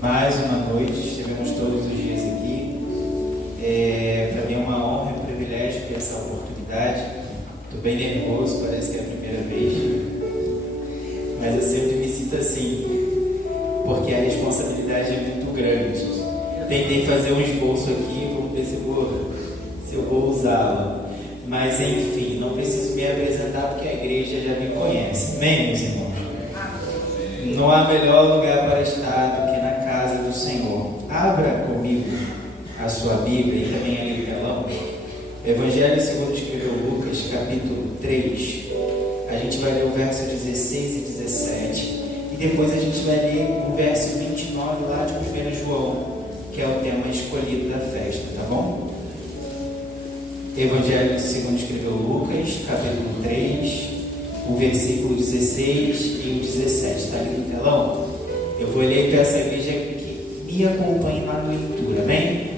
Mais uma noite, estivemos todos os dias aqui. Para mim é uma honra e um privilégio ter essa oportunidade. Estou bem nervoso, parece que é a primeira vez. Mas eu sempre me sinto assim, porque a responsabilidade é muito grande. Tentei fazer um esboço aqui, vamos ver se eu vou usá-lo. Mas enfim, não preciso me apresentar porque a igreja já me conhece. Amém, meus irmãos? Não há melhor lugar para estar do que na casa do Senhor. Abra comigo a sua Bíblia e também ali o telão. Evangelho segundo escreveu Lucas, capítulo 3. A gente vai ler o verso 16 e 17. E depois a gente vai ler o verso 29 lá de 1 João, que é o tema escolhido da festa, tá bom? Evangelho segundo escreveu Lucas, capítulo 3, o versículo 16 e o 17. Está ali no telão? Eu vou ler para essa igreja que me acompanhe na leitura, amém?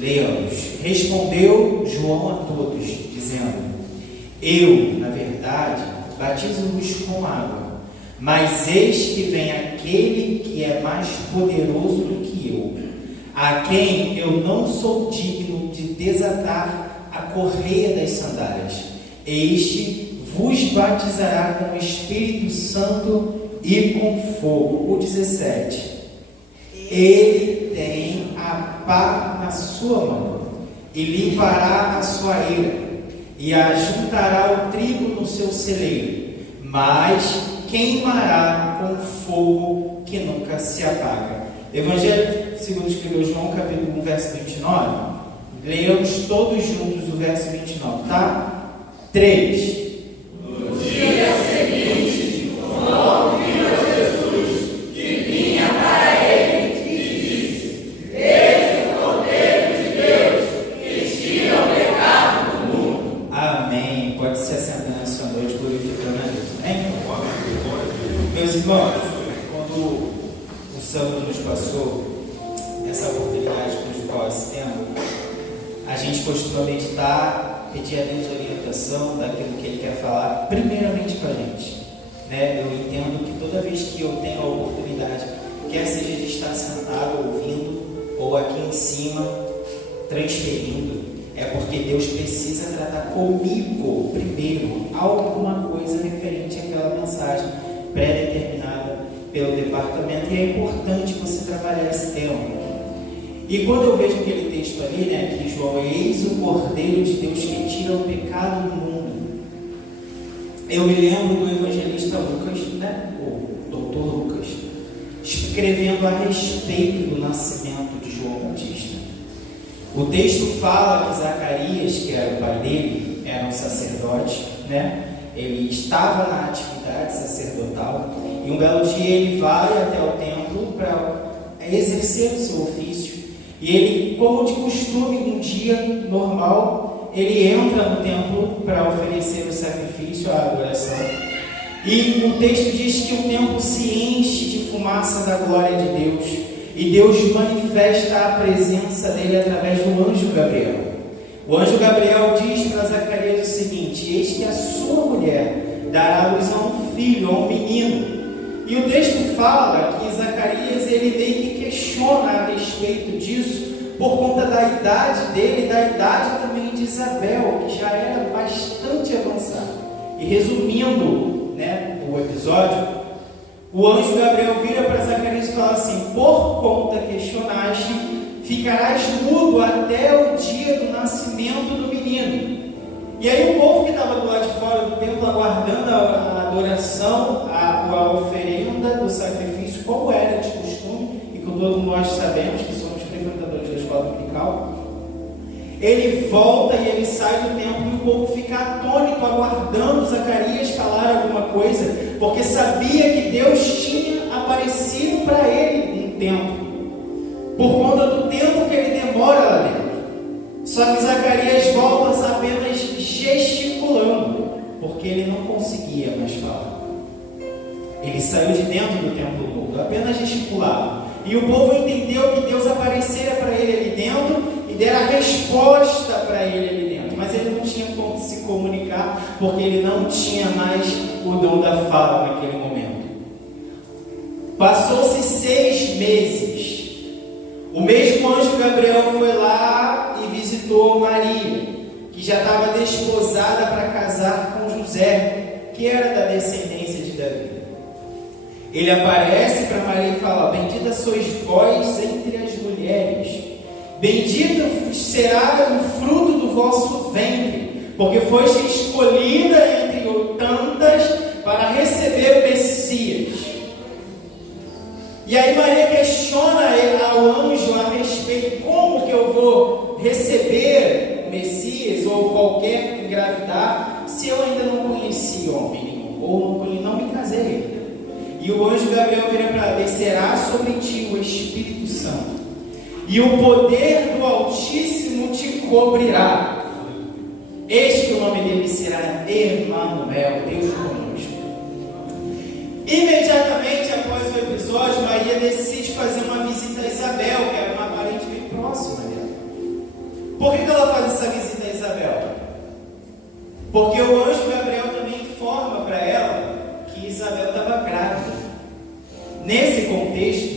Leamos. Respondeu João a todos, dizendo: Eu, na verdade, batizo-vos com água, mas eis que vem aquele que é mais poderoso do que eu, a quem eu não sou digno de desatar a correia das sandálias. Este vos batizará com o Espírito Santo e com fogo. O 17. Ele tem a pá na sua mão e limpará a sua ira e ajuntará o trigo no seu celeiro, mas queimará com fogo que nunca se apaga. Evangelho segundo escreveu João, capítulo 1, verso 29. Leamos todos juntos o verso 29, tá? 3. No dia seguinte, João viu a Jesus que vinha para ele e disse: Eis o Cordeiro de Deus que tira o pecado do mundo. Amém. Pode se assentar nessa noite glorificando a Deus. Amém? Meus irmãos, quando o Sandro nos passou essa oportunidade com qual tema, a gente costuma meditar, pedir a Deus orientação daquilo que Ele quer falar, primeiramente para a gente. Eu entendo que toda vez que eu tenho a oportunidade, quer seja de estar sentado ouvindo, ou aqui em cima, transferindo, é porque Deus precisa tratar comigo primeiro alguma coisa referente àquela mensagem pré-determinada pelo departamento, e é importante você trabalhar esse tema. E quando eu vejo aquele texto ali, que João, eis o Cordeiro de Deus que tira o pecado do mundo, eu me lembro do evangelista Lucas, o doutor Lucas, escrevendo a respeito do nascimento de João Batista. O texto fala que Zacarias, que era o pai dele, era um sacerdote, ele estava na atividade sacerdotal, e um belo dia ele vai até o templo para exercer o seu ofício. E ele, como de costume, um dia normal, ele entra no templo para oferecer o sacrifício, a adoração. E o texto diz que o templo se enche de fumaça da glória de Deus. E Deus manifesta a presença dele através do anjo Gabriel. O anjo Gabriel diz para Zacarias o seguinte: eis que a sua mulher dará luz a um filho, a um menino. E o texto fala que Zacarias, ele meio que questiona a respeito disso, por conta da idade dele e da idade também de Isabel, que já era bastante avançada. E resumindo o episódio, o anjo Gabriel vira para Zacarias e fala assim: por conta questionaste, ficarás mudo até o dia do nascimento do menino. E aí o povo que estava do lado de fora do templo, aguardando a adoração, a oferenda do sacrifício, como era de costume, e que todos nós sabemos que somos frequentadores da escola dominical, ele volta e ele sai do templo e o povo fica atônito, aguardando Zacarias falar alguma coisa, porque sabia que Deus tinha aparecido para ele um tempo, por conta do tempo que ele demora lá dentro. Só que Zacarias volta apenas gesticulando, porque ele não conseguia mais falar. Ele saiu de dentro do templo mudo, apenas gesticulava. E o povo entendeu que Deus aparecera para ele ali dentro e dera a resposta para ele ali dentro. Mas ele não tinha como se comunicar, porque ele não tinha mais o dom da fala naquele momento. Passou-se 6 meses. O mesmo anjo Gabriel foi lá e visitou Maria, que já estava desposada para casar com José, que era da descendência de Davi. Ele aparece para Maria e fala: bendita sois vós entre as mulheres, bendito será o fruto do vosso ventre, porque foste escolhida entre tantas para receber o Messias. E aí Maria questiona ao anjo a respeito: como que eu vou receber o Messias ou qualquer engravidar se eu ainda não conheci homem nenhum, ou não me casei ainda? E o anjo Gabriel vira para ela: descerá sobre ti o Espírito Santo, e o poder do Altíssimo te cobrirá. Eis que o nome dele será Emanuel, Deus conosco. Imediatamente após o episódio, Maria decide fazer uma visita a Isabel, que era uma parente bem próxima dela. Por que ela faz essa visita a Isabel? Porque o anjo Gabriel também informa para ela que Isabel estava grávida. Nesse contexto,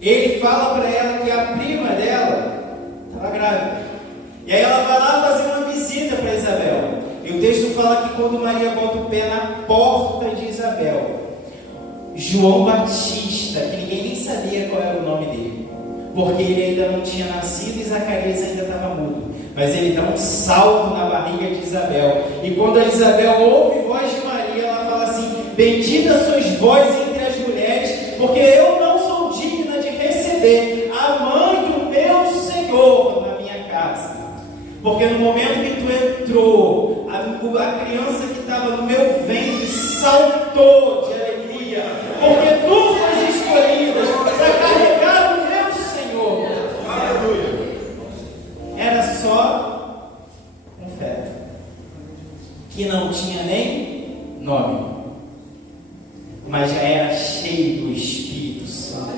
ele fala para ela que a prima dela estava grávida. E aí ela vai lá fazer uma visita para Isabel. E o texto fala que quando Maria bota o pé na porta de Isabel, João Batista, que ninguém nem sabia qual era o nome dele, porque ele ainda não tinha nascido e Zacarias ainda estava mudo, mas ele dá um salto na barriga de Isabel. E quando a Isabel ouve a voz de Maria, ela fala assim: bendita sois vós entre as mulheres, porque eu não sou digna de receber a mãe do meu Senhor na minha casa. Porque no momento que tu entrou, a criança que estava no meu ventre saltou de alegria, porque tu foste escolhida para carregar o meu Senhor. Aleluia. Era só um feto que não tinha nem nome, mas já era cheio do Espírito Santo.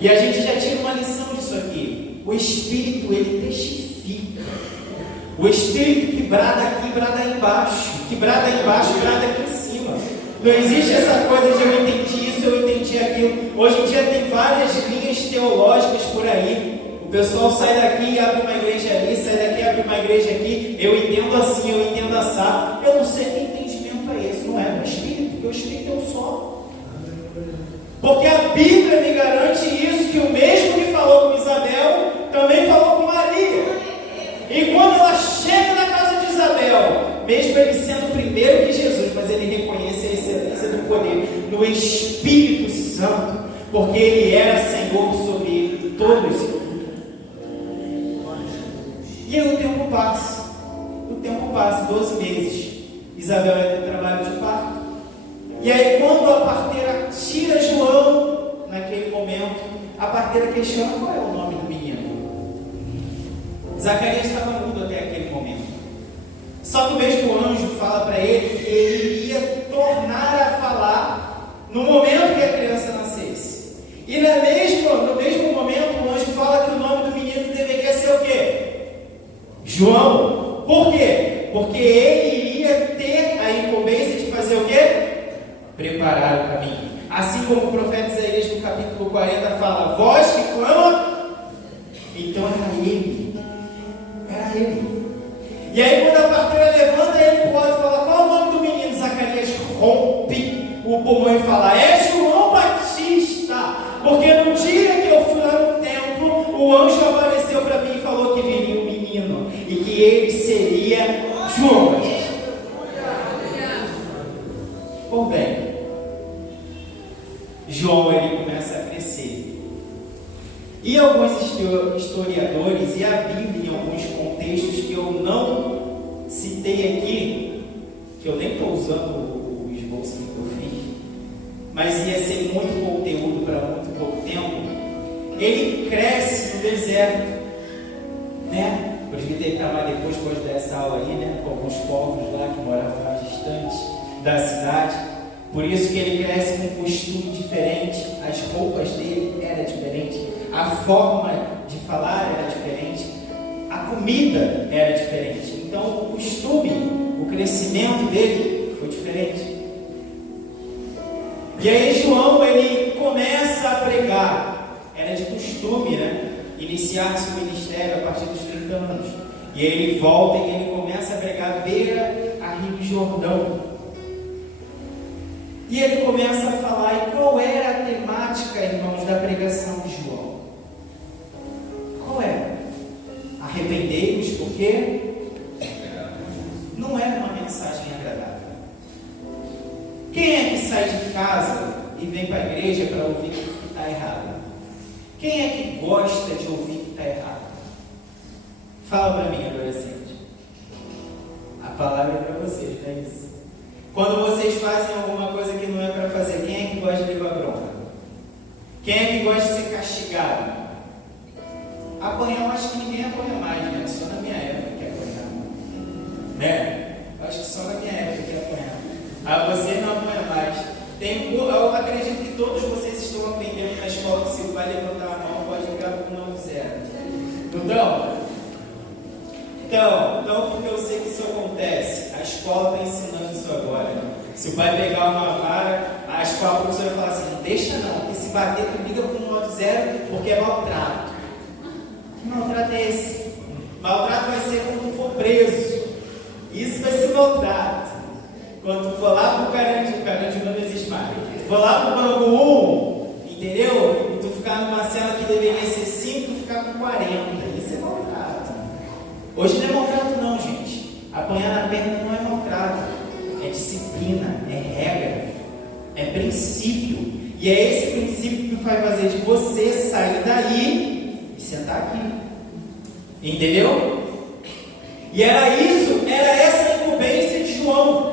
E a gente já tira uma lição disso aqui. O Espírito, ele testifica. O Espírito que brada aqui, brada aí embaixo. Que brada aí embaixo, brada aqui em cima. Não existe essa coisa de eu entendi isso, eu entendi aquilo. Hoje em dia tem várias linhas teológicas por aí. O pessoal sai daqui e abre uma igreja ali, sai daqui e abre uma igreja aqui. Eu entendo assim, eu entendo assado. Eu não sei que entendimento é esse. Não é do Espírito, porque o Espírito é um só. Porque a Bíblia me garante isso, que o mesmo que falou com Isabel, também falou com Maria. E quando ela chega na casa de Isabel, mesmo ele sendo primeiro que Jesus, mas ele reconhece a excelência do poder no Espírito Santo, porque ele era Senhor sobre todos. E aí o tempo passa, 12 meses. Isabel entra em trabalho de parto. E aí quando a parteira tira João, naquele momento, a parteira questiona: qual é o nome do menino? Zacarias estava mudo até aquele momento. Só que o mesmo anjo fala para ele que ele iria tornar a falar no momento que a criança nascesse. E no mesmo momento o anjo fala que o nome do menino deveria ser o quê? João. Por quê? Porque ele iria ter a incumbência de fazer o quê? Preparar o caminho. Assim como o profeta Isaías no capítulo 40 fala: voz que clama. Então era ele. E aí quando a parteira levanta, ele pode falar: qual é o nome do menino? Zacarias rompe o pulmão e fala: é João Batista. Porque no dia que eu fui lá no templo, o anjo apareceu para mim e falou que viria um menino e que ele seria João Batista. Por bem, João ele começa a crescer. E alguns historiadores e a Bíblia, em alguns contextos que eu não citei aqui, que eu nem estou usando o esboço que eu fiz, mas ia ser muito conteúdo para muito pouco tempo. Ele cresce no deserto, né? Por isso que teve que trabalhar depois dessa aula aí, né? Com alguns povos lá que moravam mais distantes da cidade. Por isso que ele cresce com um costume diferente, as roupas dele eram diferentes, a forma de falar era diferente, a comida era diferente. Então o costume, o crescimento dele foi diferente. E aí João, ele começa a pregar. Era de costume, né? Iniciar seu ministério a partir dos 30 anos. E aí ele volta e ele começa a pregar à beira a Rio Jordão. E ele começa a falar. E qual era a temática, irmãos, da pregação de João? Qual era? Arrependei-vos, porque não era uma mensagem agradável. Quem é que sai de casa e vem para a igreja para ouvir que está errado? Quem é que gosta de ouvir que está errado? Fala para mim, adolescente. A palavra é para vocês, não é isso? Quando vocês fazem alguma coisa que não é para fazer, quem é que gosta de levar bronca? Quem é que gosta de ser castigado? Apanhar, eu acho que ninguém apanha mais, né? Só na minha época que apanhava. Né? Eu acho que só na minha época que apanhava. Você não apanha mais. Eu acredito que todos vocês estão aprendendo na escola que se o pai levantar a mão, pode ligar para o 90. Então, porque eu sei que isso acontece. A escola está ensinando isso agora. Se o pai pegar uma vara, a escola, a professora fala assim, não deixa não, porque se bater, tu liga para o 90, porque é maltrato. Que maltrato é esse? Maltrato vai ser quando tu for preso. Isso vai ser maltrato. Quando tu for lá pro Carandiru não existe mais. Tu for lá pro Bangu 1, entendeu? E tu ficar numa cela que deveria ser 5, tu ficar com 40. Isso é maltrato. Hoje não é maltrato não, gente. Apanhar na perna não é maltrato. É disciplina, é regra, é princípio. E é esse princípio que vai fazer de você sair daí e sentar aqui. Entendeu? E era essa incumbência de João.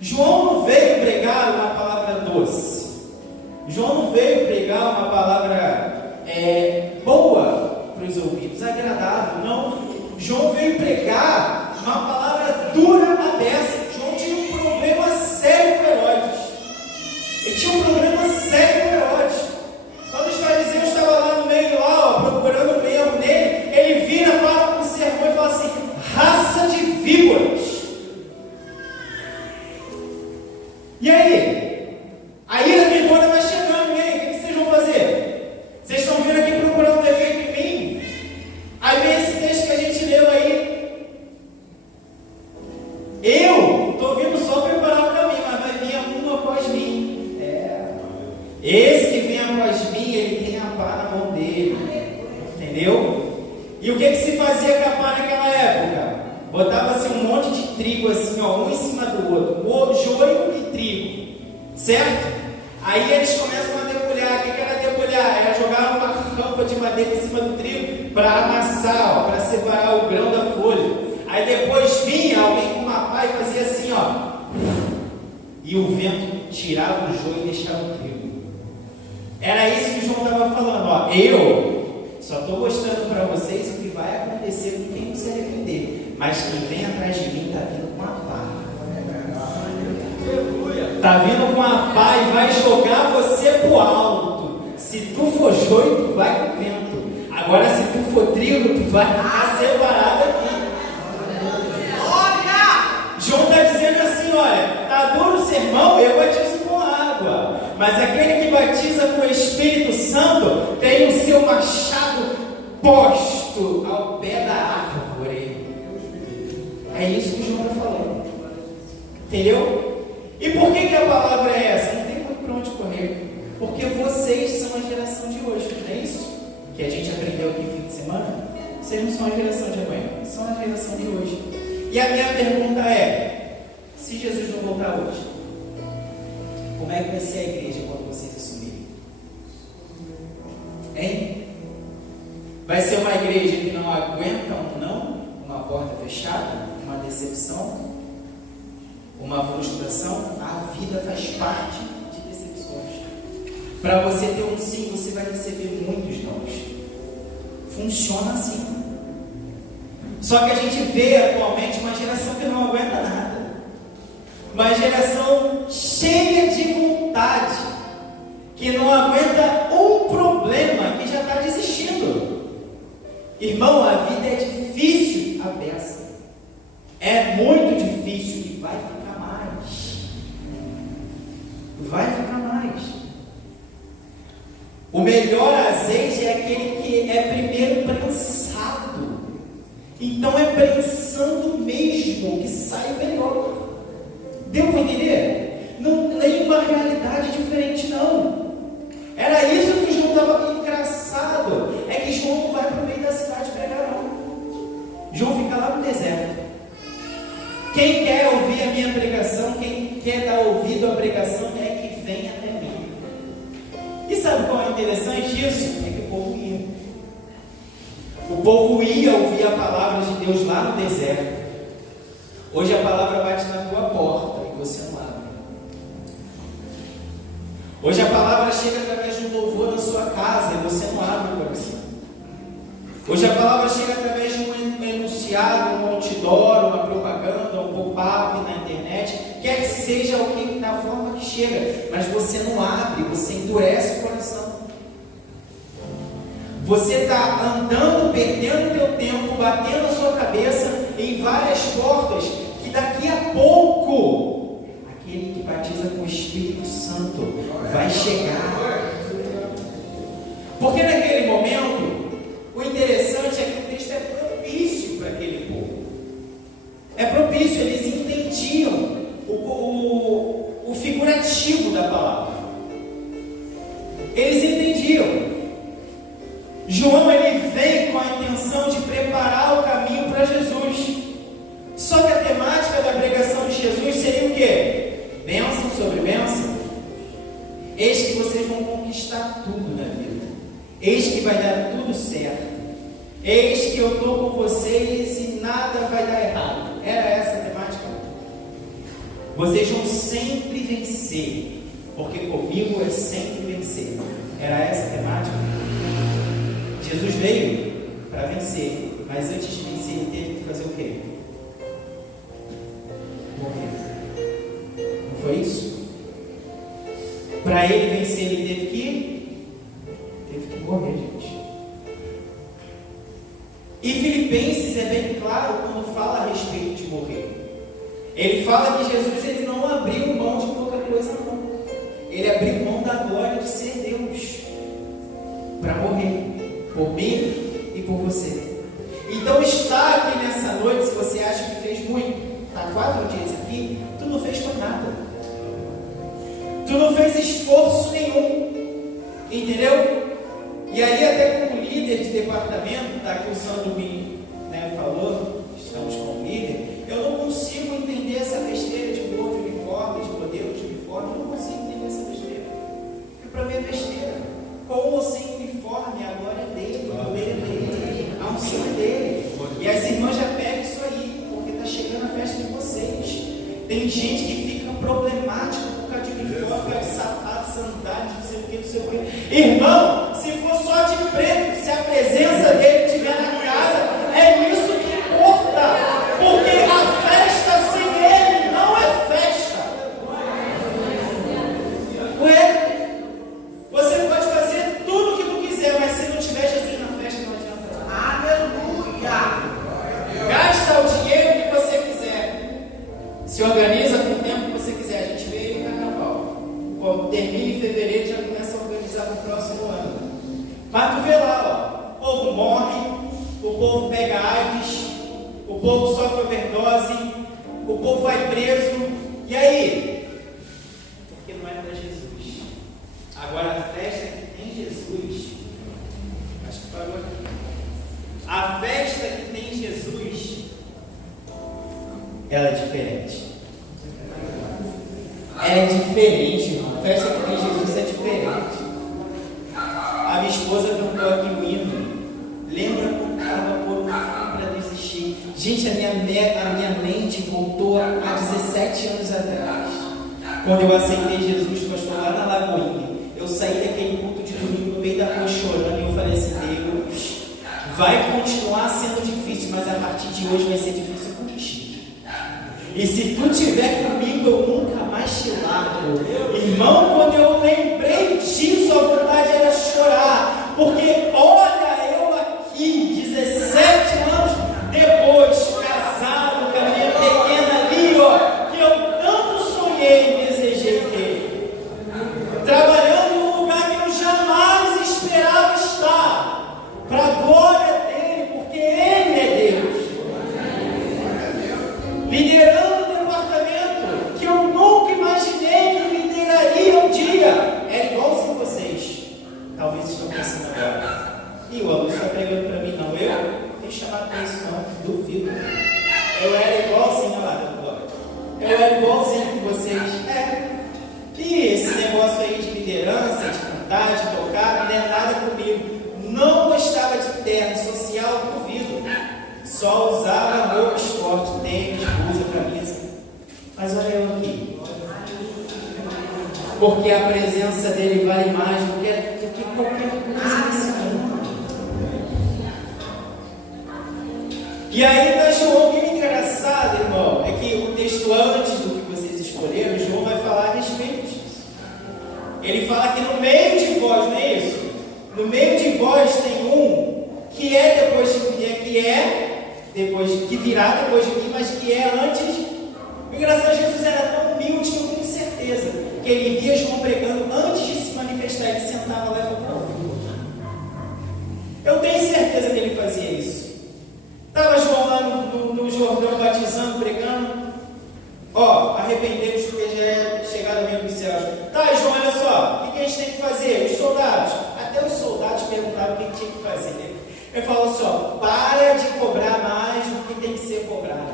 João não veio pregar uma palavra doce. João não veio pregar uma palavra boa para os ouvidos, agradável. Não. João veio pregar uma palavra dura a dessa. João tinha um problema sério com Herodes. Ele tinha um problema sério com Herodes. Quando os fariseus estavam lá no meio, procurando um erro nele, ele vira para o sermão e fala assim: raça de víboras. E aí? A ira vingona está chegando, e aí? O que vocês vão fazer? Vocês estão vindo aqui procurando um defeito em mim? Aí vem esse texto que a gente leu aí. Eu estou vindo só preparar o caminho, mas vai vir um após mim. Esse que vem após mim, ele tem a pá na mão dele. Entendeu? E o que se fazia com a pá naquela época? Botava-se um monte de trigo assim, um em cima do outro, joio e trigo, certo? Aí eles começam a debulhar. O que era debulhar? Era jogar uma rampa de madeira em cima do trigo para amassar, para separar o grão da folha. Aí depois vinha alguém com uma pá e fazia assim, e o vento tirava o joio e deixava o trigo. Era isso que João estava falando, eu só estou mostrando para vocês o que vai acontecer com quem não se arrepender. Mas quem vem atrás de mim está vindo com a pá. Está vindo com a pá e vai jogar você para o alto. Se tu for joio, tu vai com o vento. Agora, se tu for trigo, tu vai ficar separado aqui. João está dizendo assim, olha, está duro o sermão, eu batizo com água. Mas aquele que batiza com o Espírito Santo tem o seu machado posto ao pé da árvore. É isso que João está falando. Entendeu? E por que a palavra é essa? Não tem muito para onde correr. Porque vocês são a geração de hoje, não é isso? Que a gente aprendeu aqui no fim de semana. Vocês não são a geração de amanhã, são a geração de hoje. E a minha pergunta é: se Jesus não voltar hoje, como é que vai ser a igreja quando vocês assumirem? Hein? Vai ser uma igreja que não aguenta um não, uma porta fechada, uma decepção, uma frustração? A vida faz parte de decepções. Para você ter um sim, você vai receber muitos nãos. Funciona assim. Só que a gente vê atualmente uma geração que não aguenta nada. Uma geração cheia de vontade, que não aguenta um problema, que já está desistindo. Irmão, a vida é difícil a beça. É muito difícil e vai ficar mais. Vai ficar mais. melhor azeite é aquele que é primeiro prensado. Então é prensando mesmo que sai melhor. Deu para entender? Não tem uma realidade diferente, não. Era isso que João estava engraçado. É que João não vai para o meio da cidade pregar, não. João fica lá no deserto. Quem quer ouvir a minha pregação, quem quer dar ouvido à pregação, é que vem até mim. E sabe qual é o interessante disso? É que o povo ia. O povo ia ouvir a palavra de Deus lá no deserto. Hoje a palavra bate na tua porta e você não abre. Hoje a palavra chega através de um louvor na sua casa e você não abre o coração. Hoje a palavra chega através de um enunciado, um outdoor, uma propaganda, um pop-up na internet, quer que seja o que, da forma que chega, mas você não abre, você endurece o coração. Você está andando, perdendo o teu tempo, batendo a sua cabeça em várias portas, que daqui a pouco, aquele que batiza com o Espírito Santo vai chegar. Porque naquele momento, o interessante é que o texto é propício para aquele povo. É propício, eles entendiam o figurativo da palavra. Eles entendiam. João, ele vem com a intenção de preparar o caminho para Jesus. Só que a temática da pregação de Jesus seria o quê? Bênção sobre bênção. Eis que vocês vão conquistar tudo na vida. Eis que vai dar tudo certo. Eis que eu estou com vocês e nada vai dar errado. Era essa a temática? Vocês vão sempre vencer, porque comigo é sempre vencer. Era essa a temática? Jesus veio para vencer, mas antes de vencer ele teve que fazer o quê? Morrer. Não foi isso? Para ele vencer ele teve que morrer, gente. E Filipenses é bem claro quando fala a respeito de morrer. Ele fala que Jesus ele não abriu mão de qualquer coisa, não. Ele abriu mão da glória de ser Deus para morrer por mim e por você. Então está aqui nessa noite, se você acha que fez muito, está 4 dias aqui, tu não fez por nada. Tu não fez esforço nenhum. Entendeu? E aí até como líder de departamento, tá aqui o Sandro me falou, estamos com o líder, eu não consigo entender essa besteira de cor de uniforme, de modelo de uniforme, eu não consigo entender essa besteira. Porque para mim é besteira. Com ou sem uniforme, a glória é dele, o poder é dele, a unção é dele. E as irmãs já pegam isso aí, porque está chegando a festa de vocês. Tem gente que fica problemático por causa de uniforme, por causa de sapato, sandália, não sei o que, não sei o que. Irmão, se for só de preto, se a presença dele estiver na casa, é isso que importa. Porque a festa sem ele não é festa. Ué, você pode fazer tudo o que tu quiser, mas se não tiver Jesus na festa, não adianta nada. Aleluia! Gasta o dinheiro que você quiser. Se organiza com o tempo que você quiser. A gente veio no carnaval. Quando termina em fevereiro, já começa a organizar para o próximo ano. Mas tu vê lá, ó, o povo morre, o povo pega AIDS, o povo sofre overdose, o povo vai preso. E aí? Porque não é para Jesus. Agora a festa que tem Jesus, acho que parou aqui. A festa que tem Jesus, ela é diferente. É diferente, irmão. A festa que tem Jesus é diferente. A minha esposa cantou aqui o hino. Lembra quando estava por um fim para desistir? Gente, a minha mente voltou a 17 anos atrás. Quando eu aceitei Jesus, pastor, lá na Lagoinha. Eu saí daquele culto de domingo no meio da rua chorando e eu falei assim, Deus, vai continuar sendo difícil, mas a partir de hoje vai ser difícil contigo. E se tu estiver comigo, eu nunca mais te largo. Irmão, quando eu lembrei disso, a vontade era chorar. Porque olha eu aqui, 17 anos depois, casado com a minha pequena ali, ó, que eu tanto sonhei e desejei ter. Trabalhando num lugar que eu jamais esperava talvez estão pensando agora. E o aluno está pregando para mim, não, eu tenho chamado para isso, não, duvido. Eu era igualzinho lá, eu era igualzinho com vocês. E esse negócio aí de liderança, de cantar, de tocar, não é nada comigo. Não gostava de terno social, duvido. Só usava roupa esporte, tênis, blusa, camisa. Mas olha eu aqui. Porque a presença dele vale mais do que qualquer coisa nesse mundo. E aí está João, que engraçado, irmão, é que o texto antes do que vocês escolheram, João vai falar a respeito disso. Ele fala que no meio de vós, não é isso? No meio de vós tem um que é depois que virá depois de mim, mas que é antes. O engraçado, Jesus era tão humilde que eu tenho certeza que ele via João pregando antes de se manifestar. Ele sentava lá e falava: eu tenho certeza que ele fazia isso. Estava João lá no Jordão batizando, pregando. Arrependemos porque já é chegado ao reino dos céus. Tá, João, olha só, o que a gente tem que fazer? Os soldados, até os soldados perguntaram o que tinha que fazer. Ele falou só: para de cobrar mais do que tem que ser cobrado.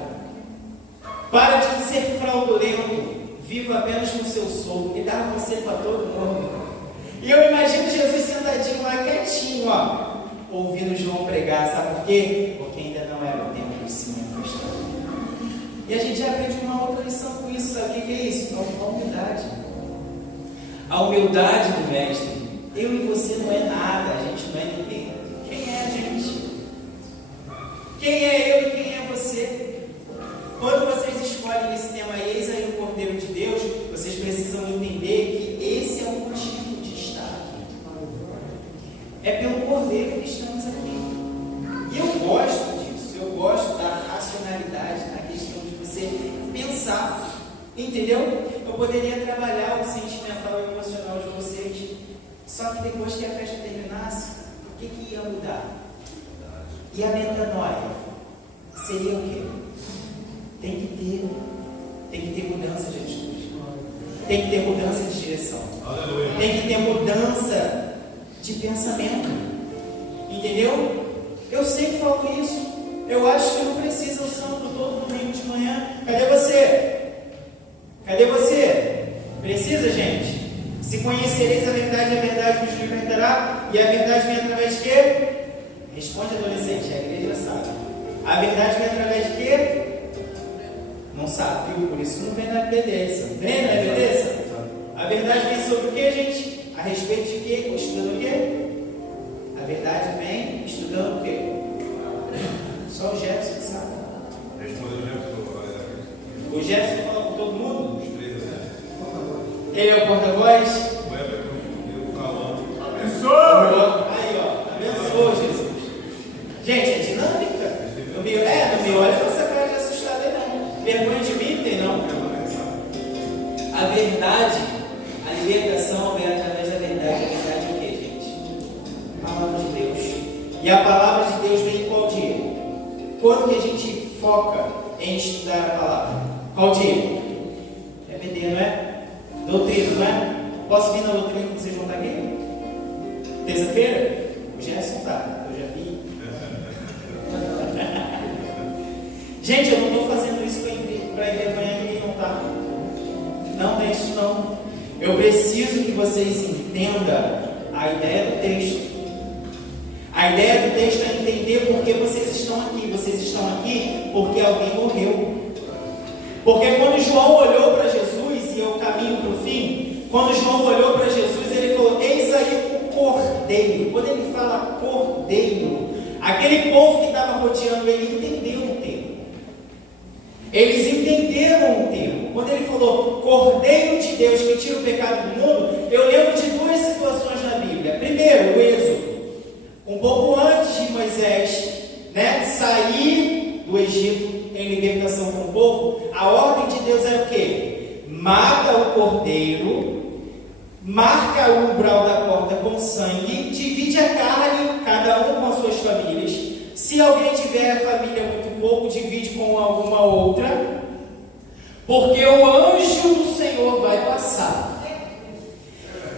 Para de ser fraudulento. Viva apenas com o seu soldo. E dava conselho para todo mundo. E eu imagino Jesus sentadinho lá, quietinho, ouvindo João pregar. Sabe por quê? Porque ainda não era o tempo de se manifestar. E a gente já aprende uma outra lição com isso. Sabe o que é isso? A humildade. A humildade do mestre. Eu e você não é nada. A gente não é ninguém. Quem é a gente? Quem é eu e quem é você? Quando vocês escolhem esse tema, eis aí o Cordeiro de Deus, vocês precisam entender que esse é o motivo de estar aqui. É pelo Cordeiro que estamos aqui. E eu gosto disso, eu gosto da racionalidade, na questão de você pensar, entendeu? Eu poderia trabalhar o sentimental e emocional de vocês, só que depois que a festa terminasse, o que ia mudar? E a metanoia seria o quê? Tem que ter mudança de atitude, tem que ter mudança de direção, tem que ter mudança de pensamento, entendeu? Eu sempre falo isso, eu acho que não precisa o santo todo domingo de manhã. Cadê você? Cadê você? Precisa, gente? Se conhecereis a verdade vos libertará, e a verdade vem através de quê? Responde, adolescente, a igreja sabe. A verdade vem através de quê? Não sabe, viu? Por isso não vem na evidência. Vem na evidência? A verdade vem sobre o que, gente? A respeito de quê? Estudando o quê? A verdade vem estudando o quê? Só o Jefferson que sabe. O Jefferson fala com todo mundo? Ele é o porta-voz? Abençoa! Aí, abençoa, Jesus. Gente, é dinâmica. Não me olha com essa cara de assustado aí, não. Vergonha de mim, tem não. A verdade, a libertação vem através da verdade. A verdade é o que, gente? A palavra de Deus. E a palavra de Deus vem em qual dia? Quando que a gente foca em estudar a palavra? Qual dia? EBD, não é? Doutrina, não é? Posso vir na doutrina quando vocês vão estar aqui? Terça-feira? O Gerson tá, eu já vi. Gente, eu não estou fazendo isso para envergonhar ninguém, não, tá? Não é isso não. Eu preciso que vocês entendam a ideia do texto. A ideia do texto é entender por que vocês estão aqui. Vocês estão aqui porque alguém morreu. Porque quando João olhou para Jesus, e eu caminho para o fim, quando João olhou para Jesus, ele falou: eis aí o Cordeiro. Quando ele fala Cordeiro, aquele povo que estava rodeando ele entendeu o termo. Eles entenderam o termo. Quando ele falou Cordeiro de Deus que tira o pecado do mundo, eu lembro de duas situações na Bíblia. Primeiro, o Êxodo. Um pouco antes de Moisés, sair do Egito em libertação com o povo, a ordem de Deus era o quê? Mata o cordeiro, marca o umbral da porta com sangue, divide a carne, cada um com as suas famílias. Se alguém tiver a família muito pouco, divide com alguma outra, porque o anjo do Senhor vai passar.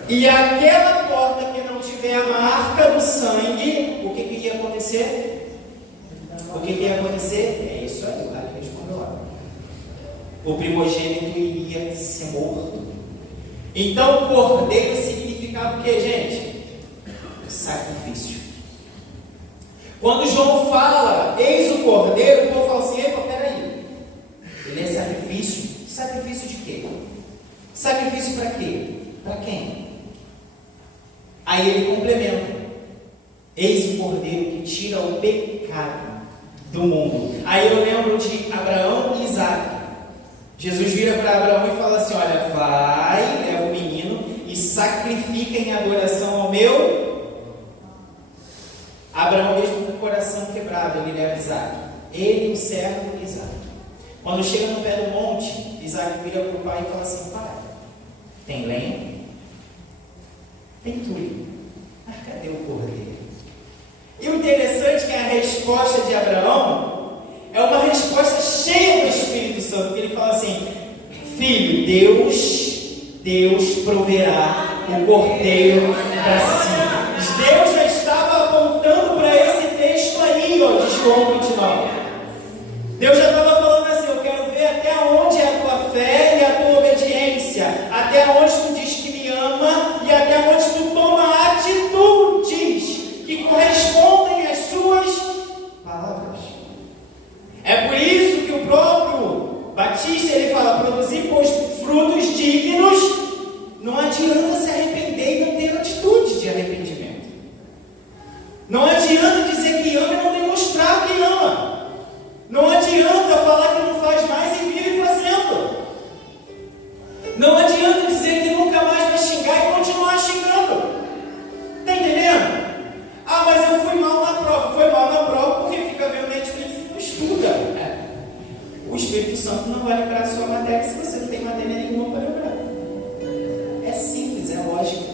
E aquela porta que não tiver tiver a marca do sangue, o que ia acontecer? O que ia acontecer? É isso aí, o cara respondeu lá. O primogênito iria ser morto. Então, o cordeiro significava o que, gente? Sacrifício. Quando João fala, eis o cordeiro, o povo fala assim, epa, peraí. Ele é sacrifício? Sacrifício de quê? Sacrifício para quê? Para quem? Aí ele complementa, eis o cordeiro que tira o pecado do mundo. Aí eu lembro de Abraão e Isaac. Jesus vira para Abraão e fala assim, olha, vai, leva o menino e sacrifica em adoração ao meu. Abraão, mesmo com o coração quebrado, ele leva Isaac. Ele, o servo de Isaac. Quando chega no pé do monte, Isaac vira para o pai e fala assim, pai, tem lenha? Tem tudo. Mas cadê o cordeiro? E o interessante é que a resposta de Abraão é uma resposta cheia do Espírito Santo, porque ele fala assim, filho, Deus proverá o cordeiro para si. Deus já estava apontando para esse texto aí, ó, de João 29. Deus já estava falando assim, eu quero ver até onde é a tua fé e a tua obediência, até onde tu diz que me ama e até onde tu toma atitudes que correspondem às suas palavras. É por isso que o próprio Batista, ele fala, produzir frutos dignos. Não adianta se arrepender e não ter atitude de arrependimento. Não adianta dizer que ama e não demonstrar que ama. Não adianta falar que não faz mais e vir fazendo. Não adianta dizer que nunca mais vai xingar e continuar xingando. Está entendendo? Ah, mas eu fui mal na prova. Foi mal na prova porque fica vendo Netflix e não estuda. O Espírito Santo não vai lembrar a sua matéria se você não tem matéria nenhuma para lembrar. É simples, é lógico.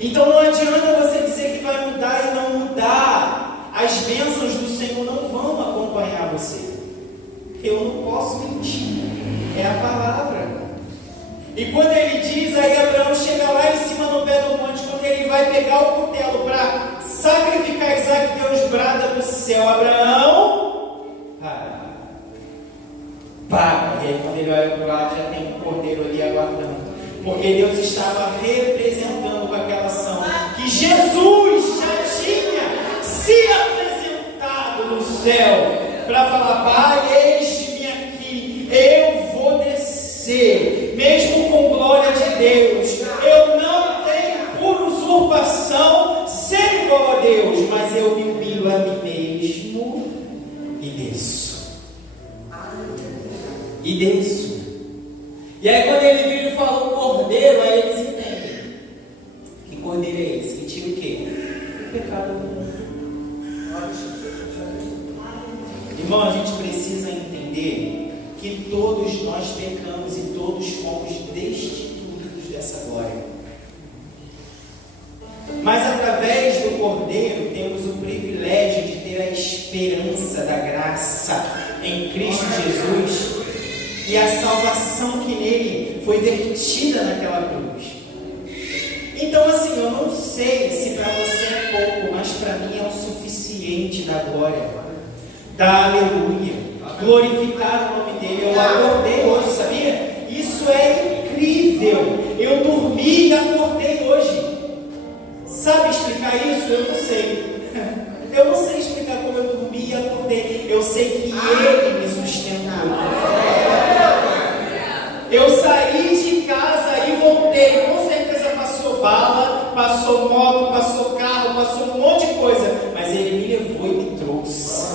Então não adianta você dizer que vai mudar e não mudar. As bênçãos do Senhor não vão acompanhar você. Eu não posso mentir. É a palavra. E quando ele diz, aí Abraão chega lá em cima no pé do monte, quando ele vai pegar o cutelo para sacrificar Isaac, Deus brada do céu, Abraão, para. E aí quando ele olha para o lado, já tem um cordeiro ali aguardando. Porque Deus estava representando com aquela ação que Jesus já tinha se apresentado no céu para falar, Pai, eis-me aqui, eu vou descer, mesmo com glória de Deus. Eu não tenho por usurpação ser igual a Deus, mas eu me humilho a mim mesmo e desço. E desço. E aí quando ele vira e fala o cordeiro, aí eles entendem. Que cordeiro é esse? Que tira o quê? O pecado do mundo. Irmão, a gente precisa entender que todos nós pecamos e todos fomos destituídos dessa glória. Mas através do cordeiro temos o privilégio de ter a esperança da graça em Cristo Jesus e a salvação que nele foi vertida naquela cruz. Então assim, eu não sei se para você é pouco, mas para mim é o suficiente da glória, da aleluia, glorificar o nome dele. Eu acordei hoje, sabia? Isso é incrível. Eu dormi e acordei hoje. Sabe explicar isso? Eu não sei. Eu não sei explicar como eu dormi e acordei. Eu sei que ele me sustentou. Eu saí de casa e voltei. Com certeza passou bala, passou moto, passou carro, passou um monte de coisa. Mas ele me levou e me trouxe.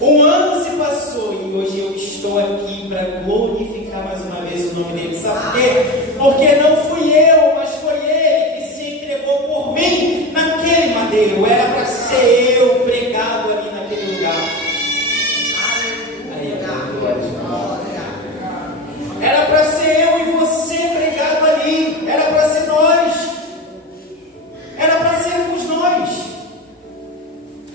Um ano se passou e hoje eu estou aqui para glorificar mais uma vez o nome dele. Sabe por quê? Porque não fui eu, mas foi ele que se entregou por mim naquele madeiro. Era para ser eu pregado ali naquele lugar. Era para ser eu e você pregado ali. Era para ser nós. Era para sermos nós.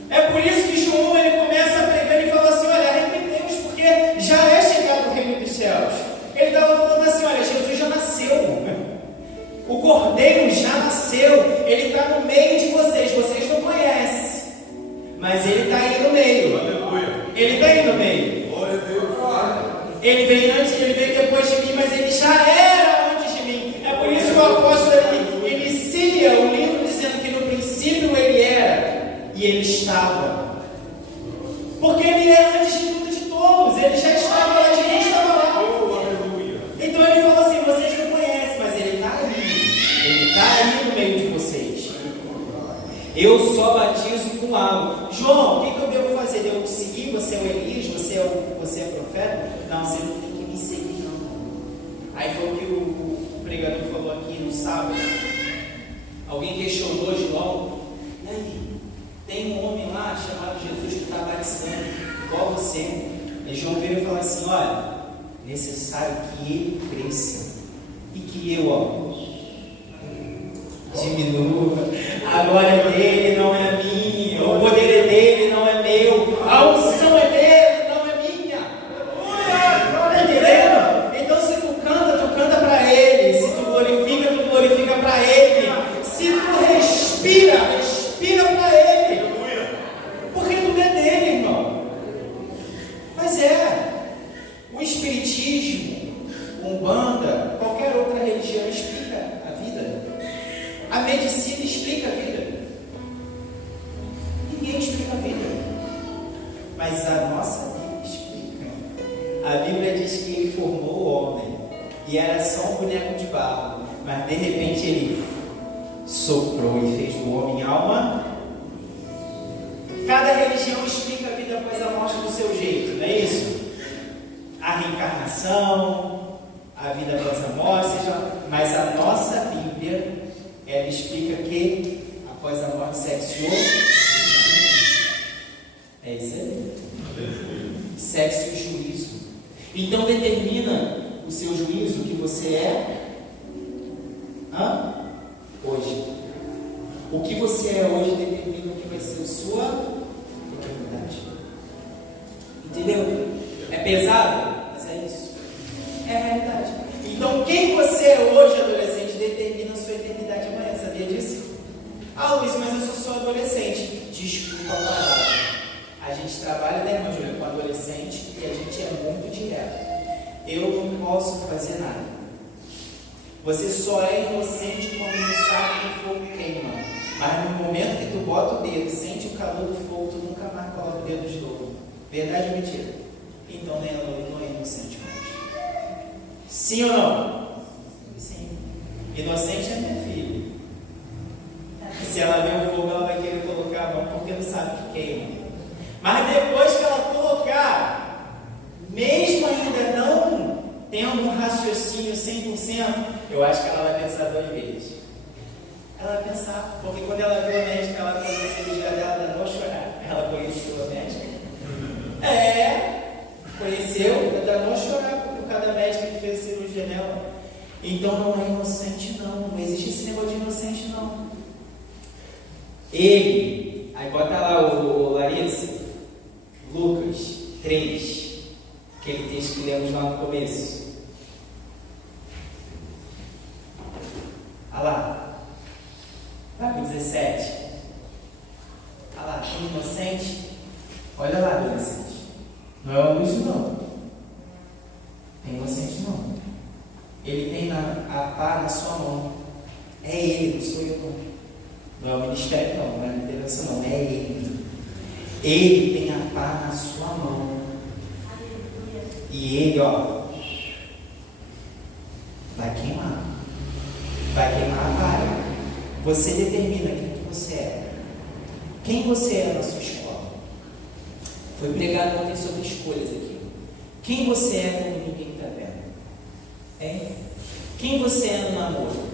É por isso que João ele começa pregando e fala assim, olha, arrependemos porque já é chegado o reino dos céus. Ele estava falando assim, olha, Jesus já nasceu. O cordeiro já meio de vocês, vocês não conhecem, mas Ele está aí no meio. Aleluia. Ele está aí no meio. Glória a Deus. Ele veio antes, Ele veio depois de mim, mas Ele já era antes de mim. É por isso que o apóstolo ele inicia o livro dizendo que no princípio Ele era e Ele estava. Porque Ele é antes de tudo, de todos. Ele já estava lá, Jesus estava lá. Oh, aleluia. Então Ele falou assim: vocês não conhecem, mas Ele está aí. Ele está aí no meio de vocês. Eu só batizo com água. João, o que eu devo fazer? Devo te seguir? Você é o Elias? Você é profeta? Não, você não tem que me seguir, não. Aí foi o que o pregador falou aqui no sábado. Alguém questionou João. E aí? Tem um homem lá chamado Jesus que está batizando, igual você. E João veio e falou assim: olha, necessário que ele cresça e que eu, diminua. A glória dele não é minha, o poder é dele, não é meu, a unção é dele, não é minha. Está entendendo? Então se tu canta para ele. Se tu glorifica para ele. Se tu respira para ele. Porque tudo é dele, irmão. Mas o espiritismo, Umbanda, qualquer outra religião explica a vida. A medicina explica a vida. Ninguém explica a vida. Mas a nossa Bíblia explica. A Bíblia diz que Ele formou o homem e era só um boneco de barro, mas de repente Ele soprou e fez do homem alma. Cada religião explica a vida após a morte do seu jeito, não é isso? A reencarnação, a vida após a morte, mas a nossa Bíblia, ela explica que após a morte sexo. É isso aí. Sexo e juízo. Então determina o seu juízo, o que você é hoje. O que você é hoje determina o que vai ser a sua eternidade. Entendeu? É pesado, mas é isso. É a realidade. Então quem você é hoje, adolescente, determina a sua eternidade amanhã. Sabia disso? Ah, Luiz, mas eu sou só adolescente. Desculpa a palavra. A gente trabalha, né, irmã Júlia, com adolescente e a gente é muito direto. Eu não posso fazer nada. Você só é inocente quando não sabe que o fogo queima. Mas no momento que tu bota o dedo, sente o calor do fogo, tu nunca mais coloca o dedo de novo. Verdade ou mentira? Então não é inocente mais. Sim ou não? Sim. Inocente é minha filha. Se ela vê o fogo, ela vai querer colocar a mão porque não sabe que queima. Mas depois que ela colocar, mesmo ainda não tendo um raciocínio 100%, eu acho que ela vai pensar 2 vezes. Ela vai pensar, porque quando ela viu a médica, ela fazia a cirurgia dela, ela não chorar. Ela conheceu a médica. Conheceu, ela não chorar por causa da médica que fez a cirurgia nela. Então não é inocente, não. Não existe esse negócio de inocente, não. Ele, aí bota lá o Larissa, Lucas 3, aquele texto que lemos lá no começo. Olha lá, vai para o 17. Olha lá, inocente. Olha lá, adolescente. Não é o Lúcio, não. É inocente, não. Ele tem a pá na sua mão. É ele, não sou eu, não. Não é o ministério, não é a liderança, não. É ele. Ele tem a pá na sua mão. E ele, vai queimar. Vai queimar a vara. Você determina quem que você é. Quem você é na sua escola. Foi pregado ontem sobre escolhas aqui. Quem você é quando ninguém está vendo? Hein? Quem você é no namoro?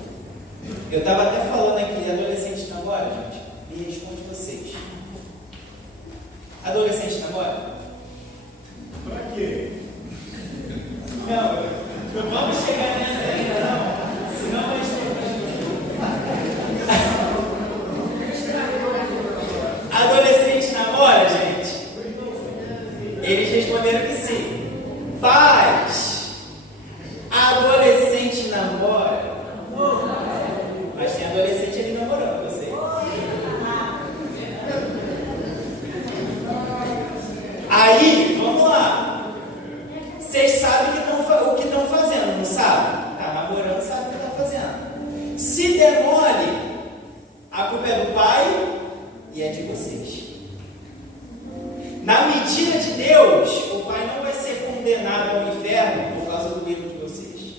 Eu estava até falando aqui, adolescente namora, gente? Me responde vocês. Adolescente namora? Pra quê? Não vamos chegar nessa ainda, não. Senão vai adolescente namora, gente? Eles responderam que sim. Pais, adolescente namora? Mas tem adolescente ali namorando. culpa é do pai e é de vocês. Na medida de Deus, o pai não vai ser condenado ao inferno por causa do erro de vocês.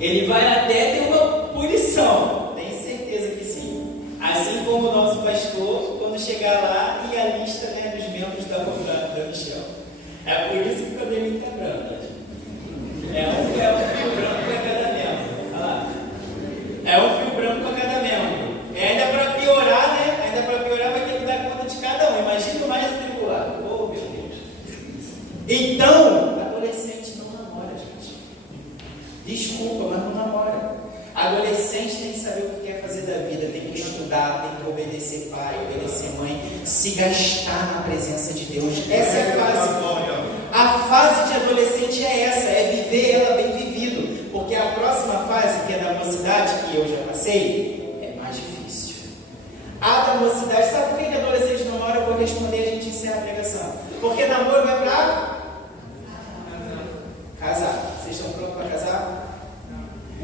Ele vai até ter uma punição, tenho certeza que sim. Assim como o nosso pastor, quando chegar lá, e a lista, né, dos membros da Michel. É por isso que o cabelinho está branco. É um fio branco para cada membro. Olha lá. É um fio branco para cada membro. E ainda para piorar, né? Ainda para piorar, vai ter que dar conta de cada um. Imagina o mais atribulado. Oh, meu Deus. Então, adolescente não namora, gente. Desculpa, mas não namora. Adolescente tem que saber o que quer fazer da vida, tem que estudar, tem que obedecer pai, obedecer mãe, se gastar na presença de Deus. Essa é a fase. A fase de adolescente é essa, é viver ela bem vivido. Porque a próxima fase, que é da mocidade, que eu já passei, é mais difícil. A da mocidade, sabe por que adolescente não namora? Eu vou responder e a gente encerra a pregação. Porque namoro vai para casar. Vocês estão prontos para casar?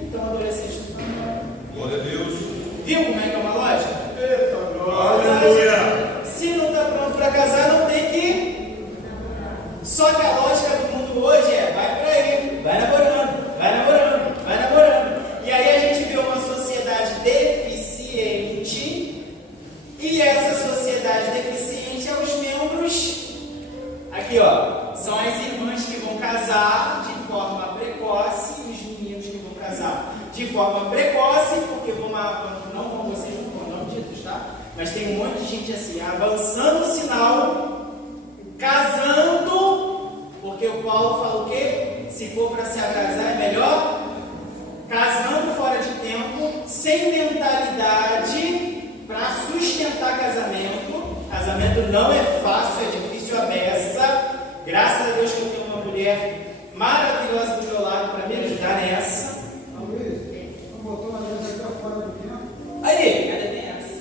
Então adolescente não namora. Glória a Deus. Viu como é que é uma lógica? Eita, glória. Se não está pronto para casar, não tem que ir. Só que a lógica do mundo hoje é: vai para ele, vai namorando, vai namorando, vai namorando. E aí a gente vê uma sociedade deficiente, e essa sociedade deficiente é os membros, aqui ó, são as irmãs que vão casar de forma precoce, e os meninos que vão casar de forma precoce, porque não vão vocês não vão, não ditos, tá? Mas tem um monte de gente assim, avançando o sinal, casando, porque o Paulo fala o quê? Se for para se casar é melhor casando fora de tempo, sem mentalidade para sustentar casamento. Casamento não é fácil, é difícil a beça. Graças a Deus que eu tenho uma mulher maravilhosa do meu lado para me ajudar nessa. Aí, cadê tem essa?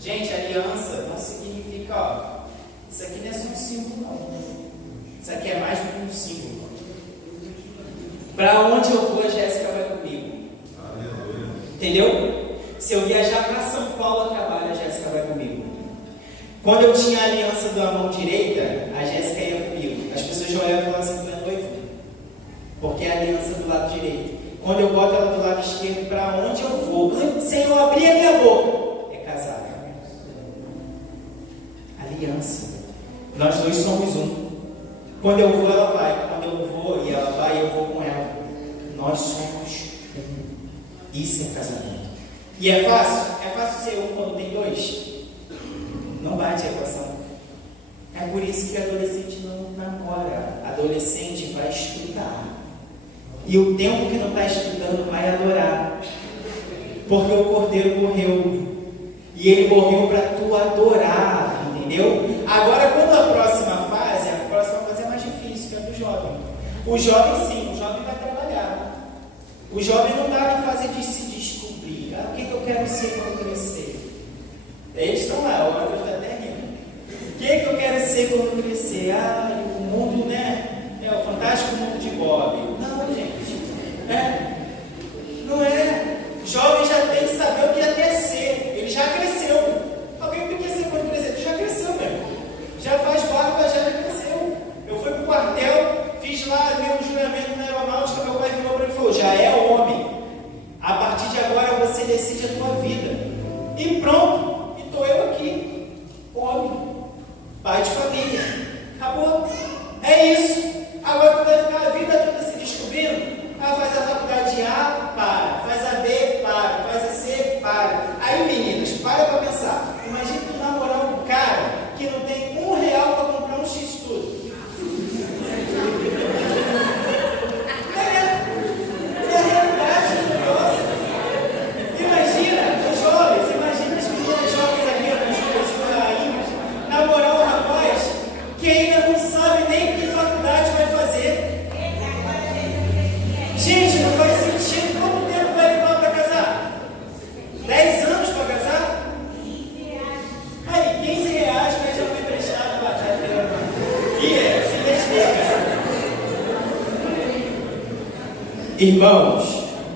Gente, aliança não significa, ó, isso aqui não é só um símbolo, não. Isso aqui é mais do que um símbolo. Para onde eu vou, a Jéssica vai comigo. Entendeu? Se eu viajar para São Paulo a trabalho, a Jéssica vai comigo. Quando eu tinha a aliança da mão direita, a Jéssica ia comigo. As pessoas já olhavam e falavam assim: tu é noivo, porque é a aliança do lado direito. Quando eu boto ela do lado esquerdo, para onde eu vou, sem eu abrir a minha boca, é casar. Aliança. Nós dois somos um. Quando eu vou, ela vai. Quando eu vou e ela vai, eu vou com ela. Nós somos um. Isso é casamento. E é fácil? É fácil ser um quando tem dois? Não bate a equação. É por isso que adolescente não namora. Adolescente vai estudar. E o tempo que não está estudando vai adorar. Porque o Cordeiro morreu. E ele morreu para tu adorar. Entendeu? Agora, quando a próxima fase é mais difícil, que é do jovem. O jovem sim, o jovem vai trabalhar. O jovem não está na fase de se descobrir. O que eu quero ser quando crescer? Eles estão lá, o outro está até rindo. O que eu quero ser quando crescer? O mundo, né? É o fantástico mundo de Bob. Não, gente. Não é. O jovem já tem que saber o que quer ser. Ele já cresceu. Alguém que quer ser quando crescer? Tu já cresceu mesmo. Já faz barba, já cresceu. Eu fui para o quartel, fiz lá meu juramento na aeronáutica, meu pai virou para mim e falou: já é homem. A partir de agora você decide a tua vida. E pronto. E estou eu aqui. Homem. Pai de família. Acabou. É isso. Agora tu vai ficar a vida toda se descobrindo. Faz a faculdade A, para. Faz a B, para. Faz a C, para. Aí, meninas, para pensar. Imagina tu namorar um cara que não tem R$1 para comprar um X-Tudo. É a realidade do negócio. Imagina os jovens, imagina as meninas jovens aqui, as rainhas, namorar um rapaz que ainda não sabe nem que faculdade vai fazer. Gente, não faz sentido. Quanto tempo vai levar para casar? 10 anos para casar? Aí, R$15 que já foi emprestado para a e se identifica. Irmãos,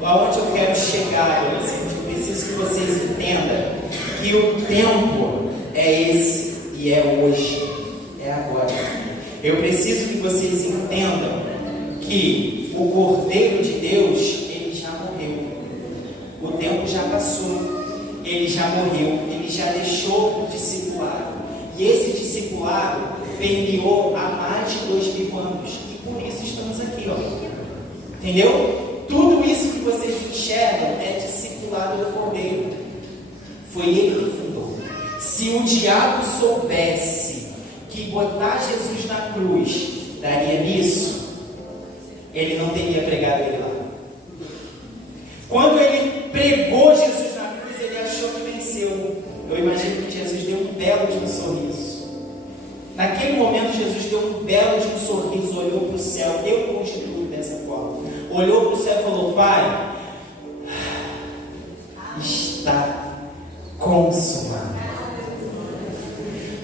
aonde eu quero chegar, adolescente? Eu preciso que que o tempo é esse e é hoje, é agora. Eu preciso que vocês entendam que o Cordeiro de Deus, ele já morreu. O tempo já passou. Ele já morreu. Ele já deixou o discipulado. E esse discipulado permeou há mais de 2000 anos. E por isso estamos aqui, ó. Entendeu? Tudo isso que vocês enxergam é discipulado do Cordeiro. Foi ele que fundou. Se o diabo soubesse que botar Jesus na cruz daria nisso, ele não teria pregado ele lá. Quando ele pregou Jesus na cruz, ele achou que venceu. Eu imagino que Jesus deu um belo de um sorriso. Naquele momento, Jesus deu um belo de um sorriso, olhou para o céu. Eu constituo dessa forma. Olhou para o céu e falou: Pai, está consumado.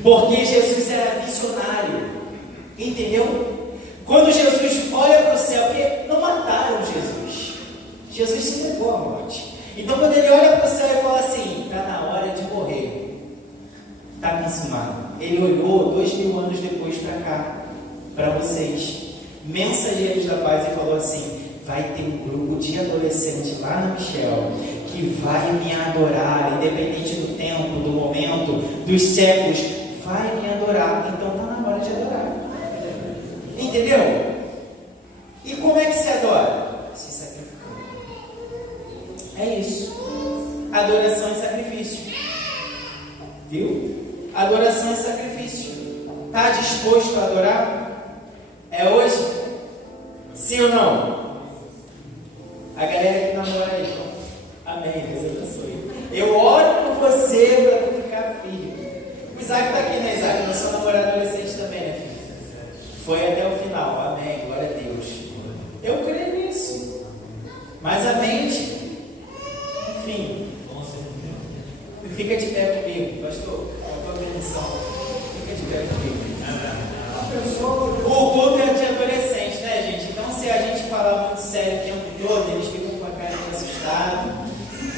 Porque Jesus era visionário, entendeu? Quando Jesus olha para o céu, porque não mataram Jesus, Jesus se negou à morte. Então quando ele olha para o céu e fala assim: está na hora de morrer, está consumado. Ele olhou 2000 anos depois para cá, para vocês, mensageiros da paz, e falou assim: vai ter um grupo de adolescentes lá no Michel que vai me adorar, independente do tempo, do momento, dos séculos, vai me adorar. Então está na hora de adorar. Entendeu? E como é que se adora? Se sacrificando. É isso. Adoração é sacrifício. Viu? Adoração é sacrifício. Está disposto a adorar? É hoje? Sim ou não? A galera que namora aí, então. Amém, Deus abençoe. Eu oro por você para tu ficar firme. O Isaac está aqui, né, Isaac? Nós somos namorados adolescentes também, né, filho? Foi até o final. Amém, glória a Deus. Eu creio nisso. Mas a mente, enfim, fica de pé comigo, pastor. A tua benção. Fica de pé comigo. O culto é de adolescente, né, gente? Então, se a gente falar muito sério o tempo todo, eles ficam com a cara de assustado.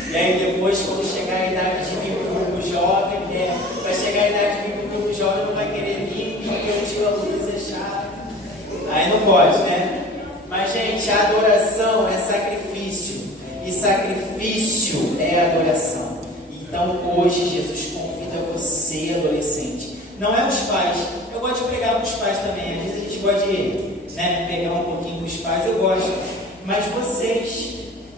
E aí, depois, quando chegar a idade de vir para o grupo jovem, vai chegar a idade de vir para o grupo jovem, não vai querer vir, porque o tio Luiz é chato. Aí não pode, né? Mas, gente, a adoração é sacrifício. E sacrifício é adoração. Então, hoje, Jesus convida você, adolescente. Não é os pais. Eu gosto de pregar para os pais também. Às vezes a gente gosta de, né, pegar um pouquinho com os pais. Eu gosto. Mas vocês,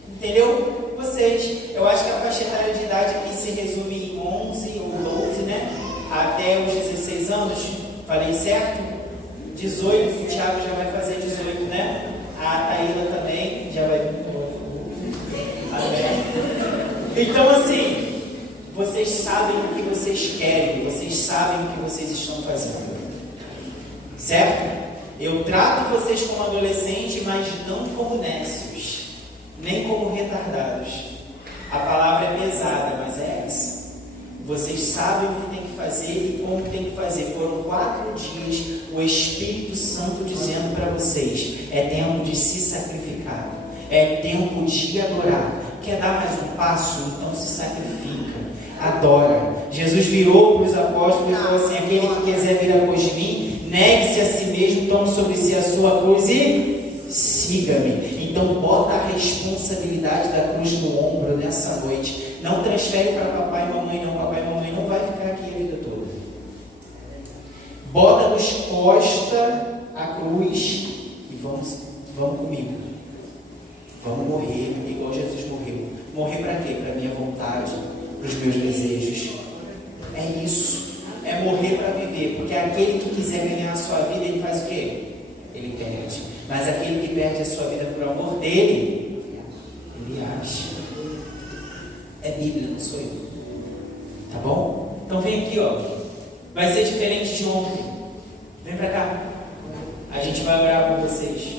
entendeu? Vocês. Eu acho que a faixa etária de idade aqui se resume em 11 ou 12, né? Até os 16 anos. Falei certo? 18. O Thiago já vai fazer 18, né? A Taíla também já vai vir. Amém. Então, assim, vocês sabem o que vocês querem, vocês sabem o que vocês estão fazendo, certo? Eu trato vocês como adolescentes, mas não como nécios, nem como retardados. A palavra é pesada, mas é essa. Vocês sabem o que tem que fazer e como tem que fazer. Foram 4 dias o Espírito Santo dizendo para vocês: é tempo de se sacrificar, é tempo de adorar. Quer dar mais um passo? Então se sacrifica, adora. Jesus virou para os apóstolos e falou assim: aquele que quiser vir após de mim, negue-se a si mesmo, tome sobre si a sua cruz e siga-me. Então bota a responsabilidade da cruz no ombro nessa noite. Não transfere para papai e mamãe, não. Papai e mamãe não vai ficar aqui a vida toda. Bota nos costas a cruz e vamos comigo. Vamos morrer igual Jesus morreu. Morrer para quê? Para a minha vontade, para os meus desejos. É isso. É morrer para viver. Porque aquele que quiser ganhar a sua vida, ele faz o quê? Ele perde. Mas aquele que perde a sua vida por amor dele, ele acha. É Bíblia, não sou eu. Tá bom? Então vem aqui, ó. Vai ser diferente de ontem. Vem para cá. A gente vai orar por vocês.